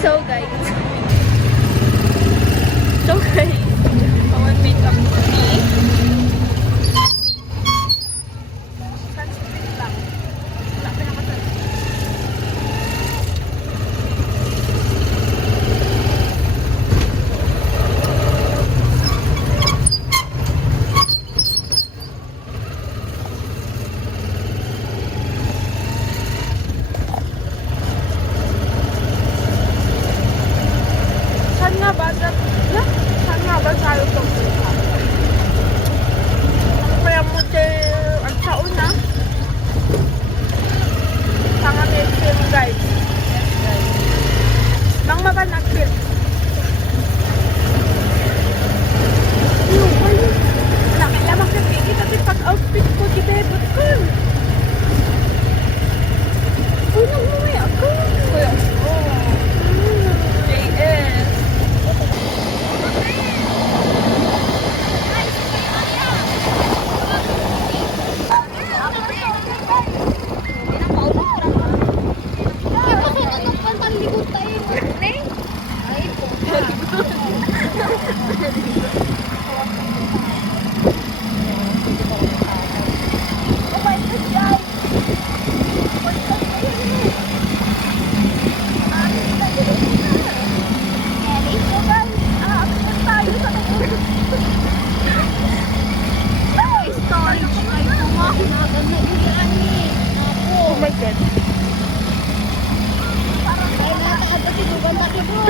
So guys, our makeup routine. Sunscreen lang. Wala pa nakasunscreen. Saan nga ba? Saan nga ba tayo pupunta? Kaya mo at sa una. Sanga film guys. Yes guys. Nang mabanagpil. Kaya magkakikita kasi pag-outfit ko, gibebot ko. Unang umuwi ako. Kuya. JS. Oh my God. Parang ay nakakatinugan na ki bro.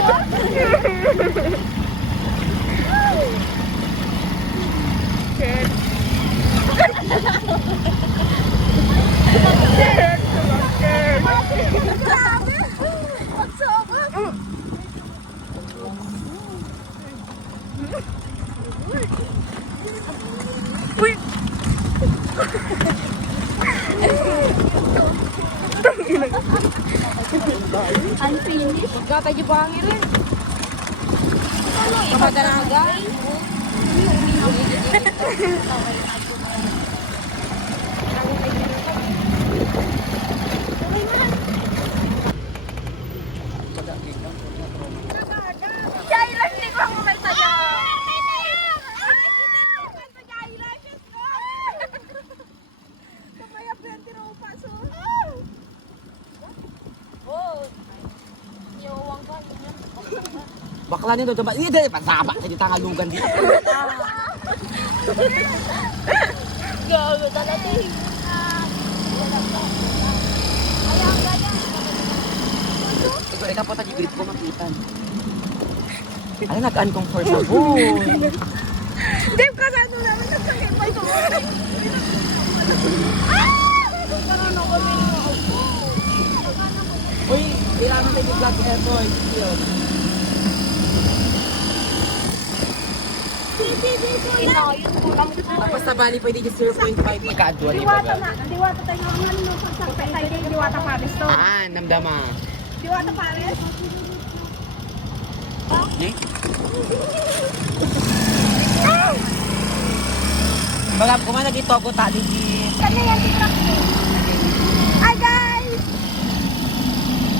Shit. What's up? Uy. Unfinished. Gata di bangin rin. Kamada na agay. Jailas ni ko ang kumenta niya. Bakla nito ba? Hindi pasaba sa tangalugan dito. Gago talaga. Ikaw ikaw po tayo grip ko makita. Ay nag-uncomfortable. Dave ka sa ano namin nasakit pa ito. Uy, kailangan tayo i-vlog effort. Tapos sa bali pwede yung 0.5 magka-adwa. Diwata na. Diwata tayo ng ano pagsakit tayo yung Diwata Paris to. Namdama. Diwata Paris. Eh? Baga, kung nagito ko tali di... Kanya yan tiktok ko. Hi guys!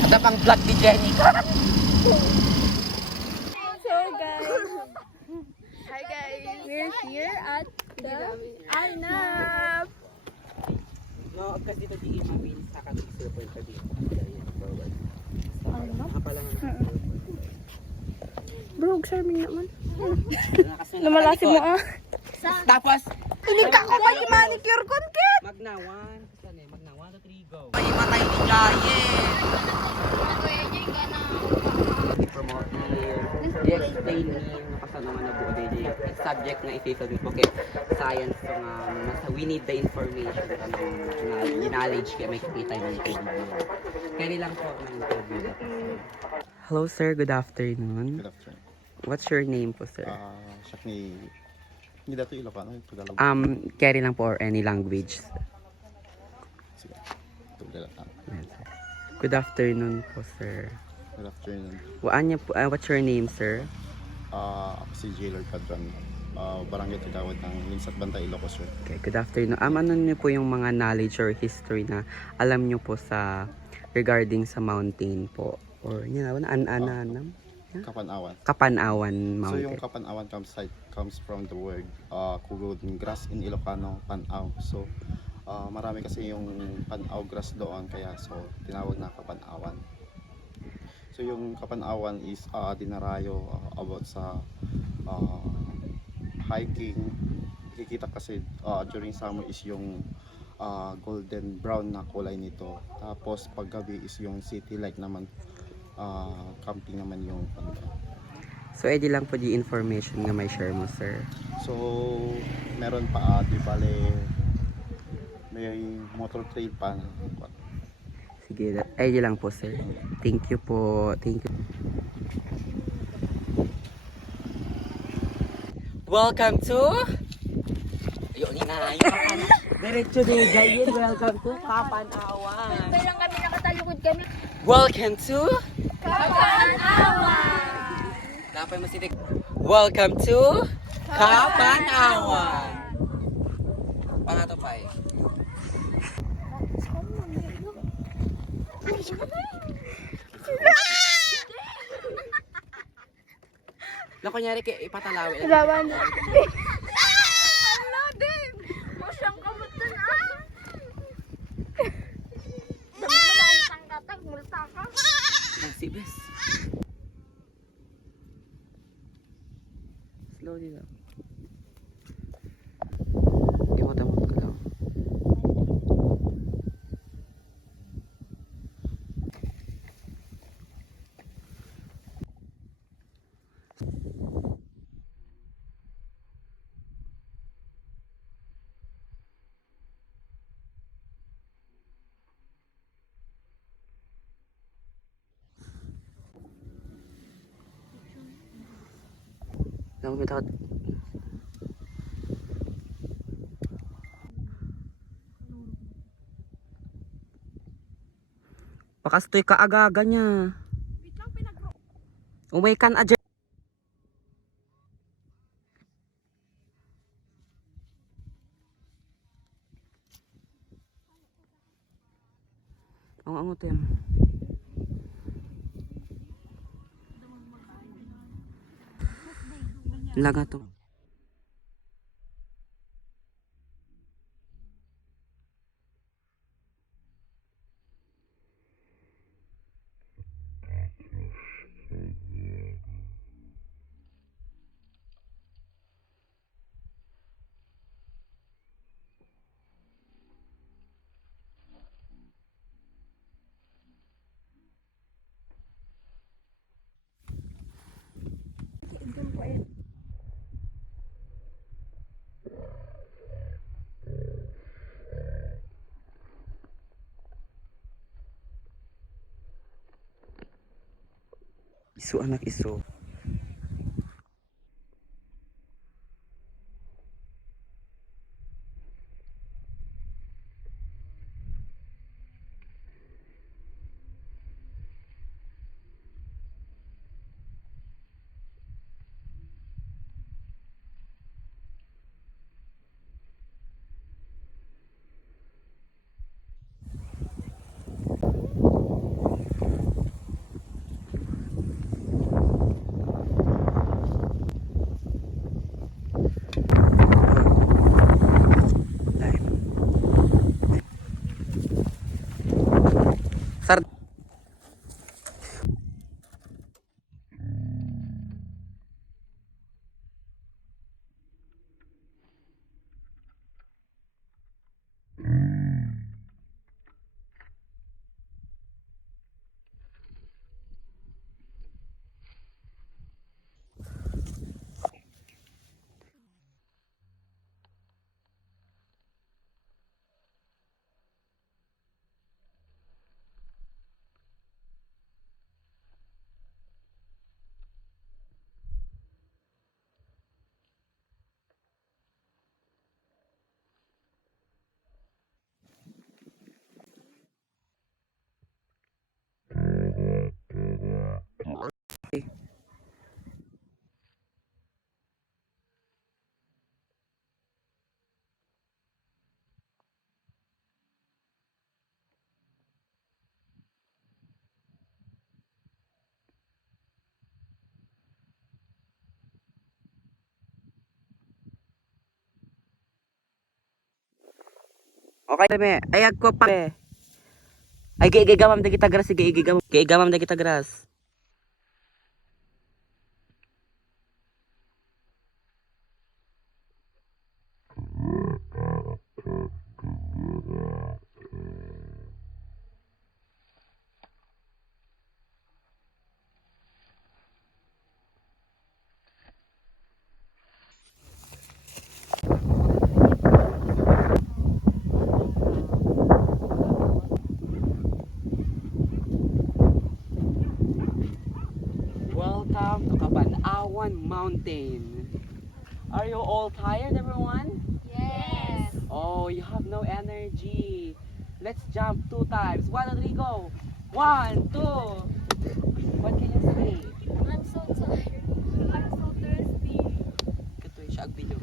Ada pang vlog di Jenny. So guys. Hi guys. We're here at the Arnab. No, kasi dito di mabilis sa kami 0.5 dito. Bro, swimming naman. Lumalasin mo ah. Tapos, Hindi ka ko pa yung manicure kon kit. magnawan. Saan eh? Magnawan to 3 go. Ay, matay ni Giant. I-promote ni explain ni nakasal naman na buo DJ. Subject na isi-submit mo kay science. So nga, we need the information na knowledge kaya may kita yung interview. Kaya lang po ang interview. Hello sir, good afternoon. Good afternoon. What's your name po sir? Siya ni... Hindi dito Ilocano, Tagalog. Carry lang po or any language. Sige, Tagalog. Good afternoon po sir. Good afternoon. What's your name sir? Ako si Jailor Cadran. Barangay Tigawad ng Linsat Bantay, Ilocos Sur. Okay, good afternoon. Ano niyo po yung mga knowledge or history na alam niyo po sa regarding sa mountain po? Or yun na an Kapanawan. Kapanawan So Mountain. yung Kapanawan campsite comes from the word kugod grass in Ilocano, panaw. So marami kasi yung panaw grass doon kaya so tinawag na Kapanawan. So yung Kapanawan is dinarayo about sa uh, hiking. Kikita kasi during summer is yung golden brown na kulay nito. Tapos paggabi is yung city light naman, camping naman yung ano. So edi lang po di information nga may share mo, sir. So meron pa di bale may motor trail pa na. Sige, edi lang po, sir. Thank you po. Thank you. Welcome to Ayun na. Diretso din Jayin. Welcome to Kapanawan. Sabay lang kami nakatalikod kami. Welcome to Kapanawan! Dapat masitik. Welcome to Kapanawan. Pangato pa eh. Na kunyari kay ipatalawi. Laban. Ano din? Masyang kamutan Dami na mautang katang multa ka. Nagsibes. Slowly lang. Imot-amot ko lang. Lang may takot. Pakastoy ka agaga niya. Wait lang, pinagro. Umay kan adya. Ang angot yan. Laga to. Isu anak isu. Sar Okay, me. Ay, agko pa. Ay, gigamam da kita grass. Gigamam da kita grass. Welcome to Kapanawan Mountain. Are you all tired, everyone? Yes. Oh, you have no energy. Let's jump 2 times. 1, 2, 3, go. 1, 2. What can you say? I'm so tired. I'm so thirsty. Ito yung siya ang video.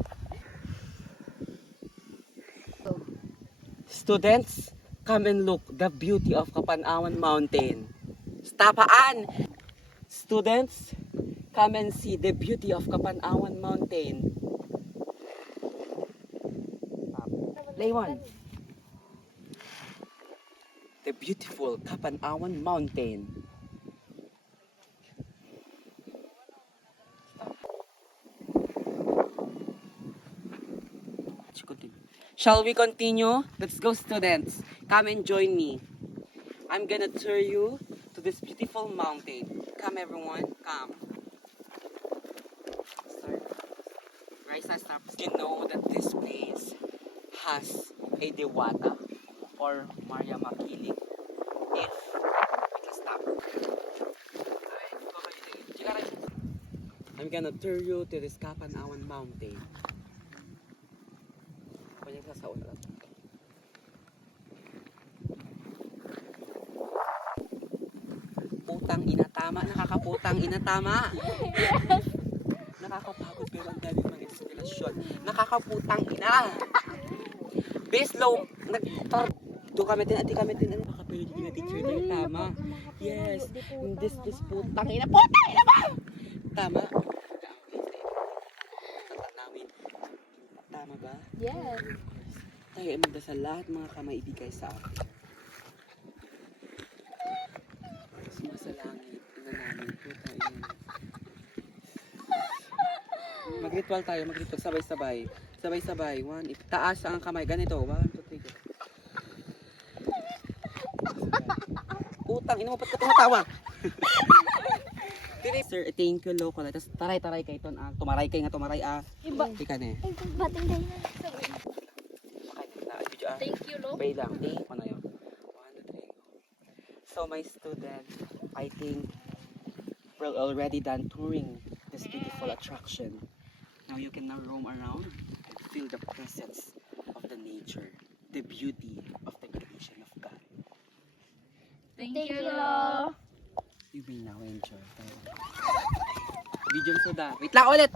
Students, come and look the beauty of Kapanawan Mountain. Tapaan! Students, come and see the beauty of Kapanawan Mountain. Laywan. The beautiful Kapanawan Mountain. Shall we continue? Let's go, students. Come and join me. I'm gonna tour you to this beautiful mountain. Come, everyone. Come. Start. Raisa, stop. You know that this place has a Dewata or Maria Makiling. If let's stop. I'm gonna tour you to this Kapanawan Mountain. Pwede ka sa una lang. Putang ina, tama. Nakakaputang ina, tama. Nakakapagod pero ang dami mga inspirasyon. Nakakaputang ina. Beslow, doon kami din, baka pero hindi na teacher tayo, tama. Yes, this putang ina ba? Tama. Namin. Tama ba? Yes. Tayo ay magdasal lahat mga kamaibigay sa akin. Sumasalangit, ina namin po tayo. Mag-ritual tayo, sabay-sabay. Sabay-sabay. 1, taas ang kamay. Ganito. 1, 2, 3, go. Utang, ina mo ba't ka tumatawa? Sir, thank you, local. Tapos taray-taray kayo ito. Tumaray kayo nga, tumaray. Iba. Ika na eh. Ay, bating tayo na. Thank you, Lo. Wait lang. Ano yun? 1, 2, 3, go. So, my student, I think we're already done touring this beautiful attraction. Now you can now roam around and feel the presence of the nature, the beauty of the creation of God. Thank you, Lo. You may now enjoy. Video mo da. Wait lang ulit!